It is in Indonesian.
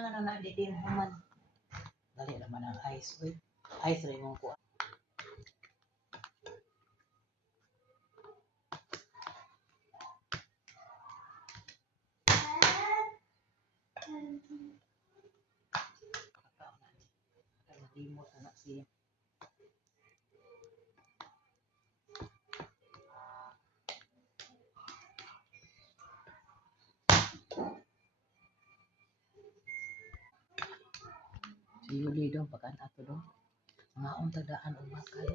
na di din human. Dali naman ang ice, uy. Ice rin mong kuha. Malimot anak siya. Yuli dong pakan ato dong. Mga untagdaan o bakal.